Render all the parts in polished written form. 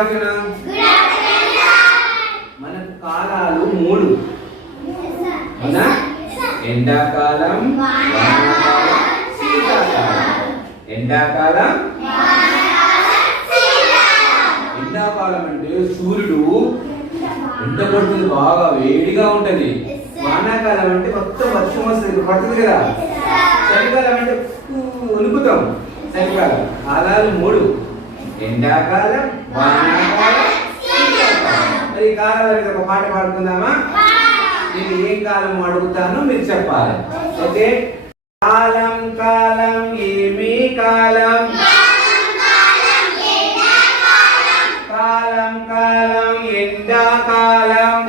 Afternoon. మనకు కాలాలు 3 అవునా? ఎండాకాలం, వానాకాలం, శీతాకాలం. ఎండాకాలం ఎండాకాలం అంటే సూర్యుడు ఎండ పడుతుంది, బాగా వేడిగా ఉంటది. వానాకాలం అంటే మొత్తం వర్షం వస్తుంది, పడుతుంది కదా. చలికాలం అంటే ఉనుకుతాం. చలికాలం. కాలాలు 3: ఎండాకాలం, వానాకాలం, శీతాకాలం. మరి కాలాలు ఒక పాట పాడుకుందామా? నేను ఏ కాలం అడుగుతానో మీరు చెప్పాలి. ఓకే? కాలం కాలం ఏమి కాలం? కాలం కాలం ఎండాకాలం.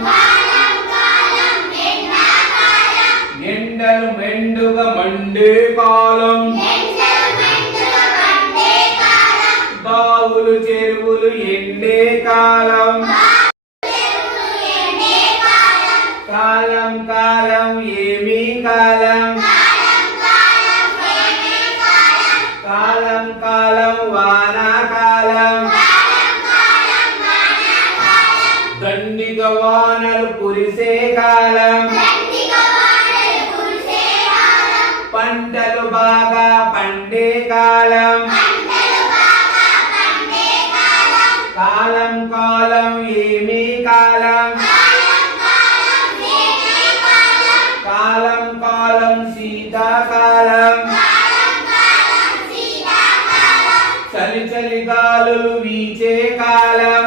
ఎండలు మెండుగా మండే కాలం. బావులు చెరువులు ఎండే కాలం. కాలం కాలం ఏమి కాలం? కాలం కాలం వానాకాలం. దండిగ వానలు కురిసే కాలం. పంటలు బాగా పండే కాలం. కాలం కాలం ఏమి కాలం? కాలం కాలం శీతాకాలం. చలి చలి గాలులు వీచే కాలం.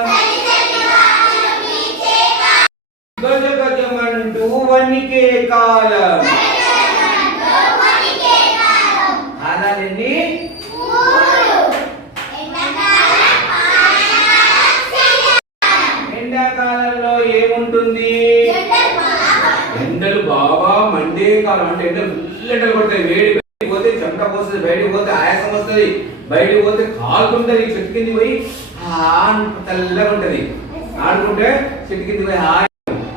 గజ గజమంటూ వణికే కాలం. కాలాలెన్ని? ఎండాకాలంలో ఏముంటుంది? ఎండలు బాగా మండే కాలం. అంటే ఎండలు కొడతాయి, వేడి. బయటికి పోతే చెమట పోస్తుంది, బయటికి పోతే ఆయాసం వస్తుంది, బయటికి పోతే కాలుతుంటది. చెట్టు కింది పోయి తెల్లగా ఉంటది, ఆడుకుంటే చెట్టు కింది పోయి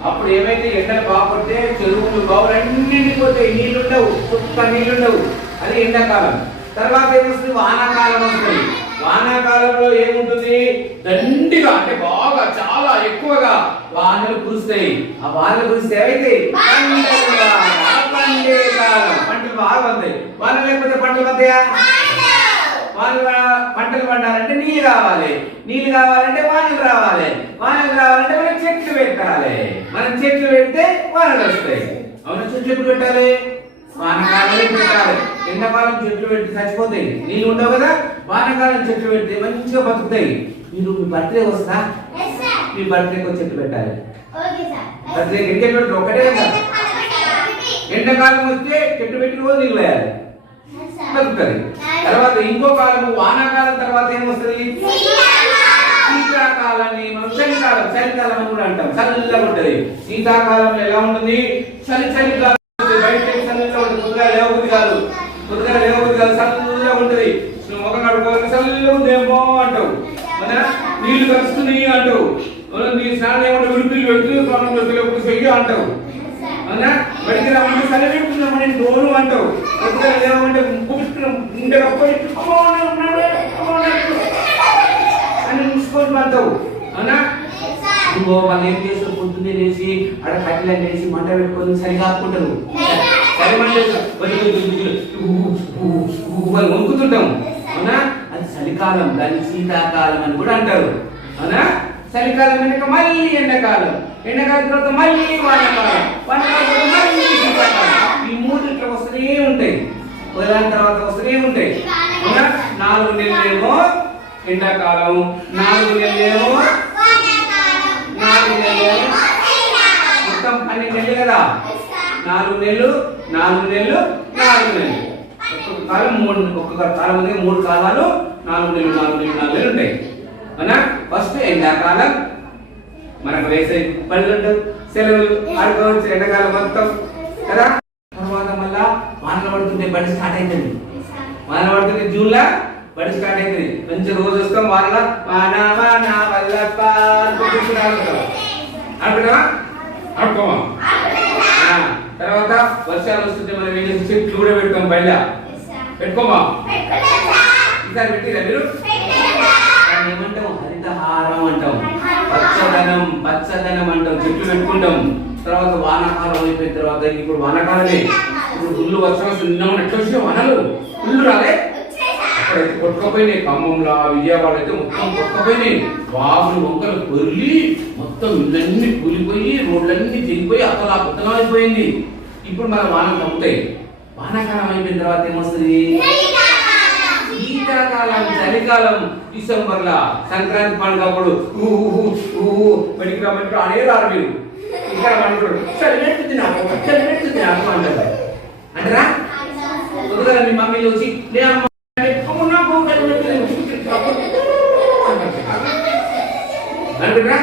అప్పుడు ఏమైతే ఎండలు బాగుపడితే చెరువులు బావులు అన్ని పోతాయి, నీళ్లుండవు, చుక్క నీళ్లుండవు. అది ఎండాకాలం. తర్వాత ఏమొస్తుంది? వానాకాలం వస్తుంది. వానాకాలంలో ఏముంటుంది? దండిగా అంటే బాగా చాలా ఎక్కువగా వానలు కురుస్తాయి. ఆ వానలు కురిస్తే ఏమైతే పండే కాలం. పంటలు బాగా పండుతాయి. వానలు లేకపోతే పంటలు పండుతాయా? పంటలు పండాలంటే నీళ్ళు కావాలి, నీళ్ళు కావాలంటే వానలు రావాలి, వానలు రావాలంటే మనం చెట్లు పెట్టాలి. మనం చెట్లు పెడితే వానలు వస్తాయి. అవునా? చెట్లు పెట్టాలి, వానకాలం పెట్టాలి. ఎండాకాలం చెట్లు పెట్టి చచ్చిపోతాయి, నీళ్ళు ఉండవు కదా. వానకాలం చెట్లు పెడితే మంచిగా బతుకుతాయి. మీరు మీ బర్త్డే వస్తా, మీ బర్త్డేకి చెట్లు పెట్టాలి. బర్త్డే ఎన్ని చెట్లు? ఒకటే కదా. ఎండాకాలం వస్తే చెట్టు పెట్టి రోజు నీళ్ళు వేయాలి, బతుకుతుంది. తర్వాత ఇంకో కాలము వానాకాలం తర్వాత ఏమొస్తుంది? శీతాకాలాన్ని మనం చలికాలం, చలికాలం అని కూడా అంటాం. చల్లగా ఉంటది. శీతాకాలంలో ఎలా ఉంటుంది? చలి చలికాలం. బయట చల్లగా ఉంటుంది. కొద్దిగా లేవబుద్ధి కాదు, కొద్దిగా లేవబుద్ధి కాదు, చల్లగా ఉంటది. ఒక నడుకోవాలి, చల్లగా ఉందేమో అంటావు. మన నీళ్లు కలుస్తున్నాయి అంటావు. నీ స్నానం ఏమంటే విడుపులు పెడుతుంది, స్నానం పెడుతుంది చెయ్యి అంటావు. అవునా? బయటికి రావంటే చలి పెడుతున్నామని డోరు అంటావు. కొద్దిగా లేవంటే ఉండే అని ముసుకొని పడతావు. అవునా? ఇంకో వాళ్ళు ఏం చేస్తారు? పొద్దున్నే లేచి అక్కడ కట్టెలు వేసి మంట పెట్టుకొని సరి కాకుంటారు. సరి మంట వాళ్ళు వంకుతుంటాం. అవునా? అది చలికాలం, దాన్ని శీతాకాలం అని కూడా అంటారు. అవునా? చలికాలం వెనక మళ్ళీ ఎండాకాలం, ఎండాకాలం తర్వాత మళ్ళీ వానాకాలం, వానాకాలం తర్వాత మళ్ళీ శీతాకాలం. ఈ 3 ఇట్లా వస్తూనే ఉంటాయి, దాని తర్వాత వస్తూనే ఉంటాయి. అవునా? 4 నెలలేమో ఎండాకాలం, 4 నెలలేమో, 4 నెలలేమో మొత్తం 12 నెలలు కదా. 4 నెలలు 4 నెలలు 4 నెలలు. ఒక్కొక్క కాలం 3, ఒక్కొక్క కాలం 3 కాలాలు, 4 నెలలు 4 నెలలు 4 నెలలు ఉంటాయి. అవునా? ఫస్ట్ ఎండాకాలం, మనకు వేసవి పనులు ఉంటాయి, సెలవులు ఆడుకోవచ్చు ఎండాకాలం మొత్తం కదా. తర్వాత మళ్ళా వానలు పడుతుంటే బడి స్టార్ట్ అవుతుంది. వాన పడుతుంది జూన్లో బడి స్టార్ట్ అవుతుంది. మంచి రోజు వస్తాం వానలో వాన వాన వల్లప్ప ఆడుకుంటావా? ఆడుకోమా. తర్వాత వర్షాలు వస్తుంటే మనం ఏం చేసి చెట్లు కూడా పెడతాం. బయట పెట్టుకోమా. ఈసారి పెట్టిరా మీరు? ఏమంటాం? హరితహారం హరితహారం అంటాం, పచ్చదనం పచ్చదనం అంటాం, చెట్లు పెట్టుకుంటాం. తర్వాత వానాకాలం అయిపోయిన తర్వాత ఇప్పుడు వానాకాలమే, ఇప్పుడు ఫుల్ వర్షం వస్తుంది. నిన్న ఎట్లా వచ్చినాయి వానలు, ఫుల్ రాలే, అక్కడైతే కొట్టుకపోయినాయి. ఖమ్మంలో విజయవాడ అయితే మొత్తం కొట్టుకపోయినాయి. వాగులు వంకలు పొర్లి మొత్తం ఇళ్ళన్నీ కూలిపోయి రోడ్లన్నీ తెగిపోయి అతలా కొత్తగా అయిపోయింది. ఇప్పుడు మన వానలు తగ్గుతాయి. వానాకాలం అయిపోయిన తర్వాత ఏమొస్తుంది? శీతాకాలం, చలికాలం. డిసెంబర్లో సంక్రాంతి పండుగ అప్పుడు బడికి రమ్మంటారు, అనే రారు మీరు. ఇక్కడ పండుగ చలి పెడుతుంది నాకు అంటారు. అంటారా? కొద్దిగా మీ మమ్మీలు వచ్చి లే అమ్మ అనుకుంటారా?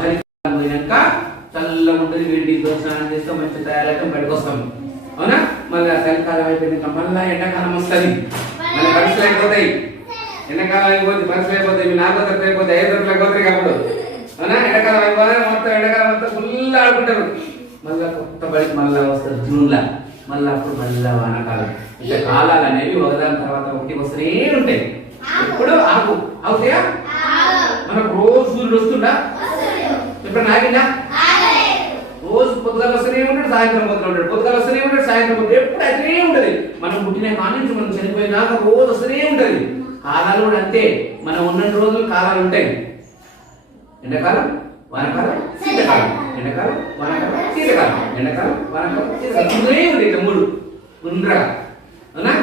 చలికాలం పోయినాక చల్లగా ఉంటుంది, వేడితో స్నానం చేస్తాం, మంచి తయారైతే బయటకు వస్తాం. అవునా? మళ్ళీ చలికాలం అయిపోయినాక మళ్ళీ ఎండాకాలం వస్తుంది, మళ్ళీ పరీక్షలు అయిపోతాయి. ఎండాకాలం అయిపోతే పరీక్షలు అయిపోతాయి, మీ 4వ తరగతి అయిపోతాయి, 5వ తరగతి అయిపోతాయి. అప్పుడు అవునా? ఎండాకాలం అయిపోతే మొత్తం ఎండాకాలం మొత్తం ఫుల్ ఆడుకుంటారు. మళ్ళీ కొత్త బడికి మళ్ళీ వస్తారు జూన్లో, మళ్ళీ అప్పుడు మళ్ళీ వానాకాలం. ఇట్లా కాలాలు అనేవి ఒకదాని తర్వాత ఒకటి వస్తూనే ఉంటాయి. ఎప్పుడు ఆగు అవుతాయా? మనకు రోజు సూర్యుడు వస్తుందా? ఎప్పుడు నాగిందా? రోజు పొద్దుగాల వస్తూనే ఉంటాడు, సాయంత్రం పోతూ ఉంటాడు, పొద్దుగాల వస్తూనే ఉంటాడు, సాయంత్రం పోతూ, ఎప్పుడు అయితేనే ఉంటది. మనం పుట్టిన కాని నుంచి మనం చనిపోయినాక రోజు వస్తూనే ఉంటది. కాలాలు కూడా అంతే, మనం ఉన్న రోజులు కాలాలు ఉంటాయి. ఎండాకాలం, వానకాలం, శీతకాలం. ఎండాకాలం, వానకాలం, శీతకాలం. ఎండాకాలం, వానకాలం, శీతకాలం. ఉంటాయి ఇట్లా 3 ఉండరా? అవునా?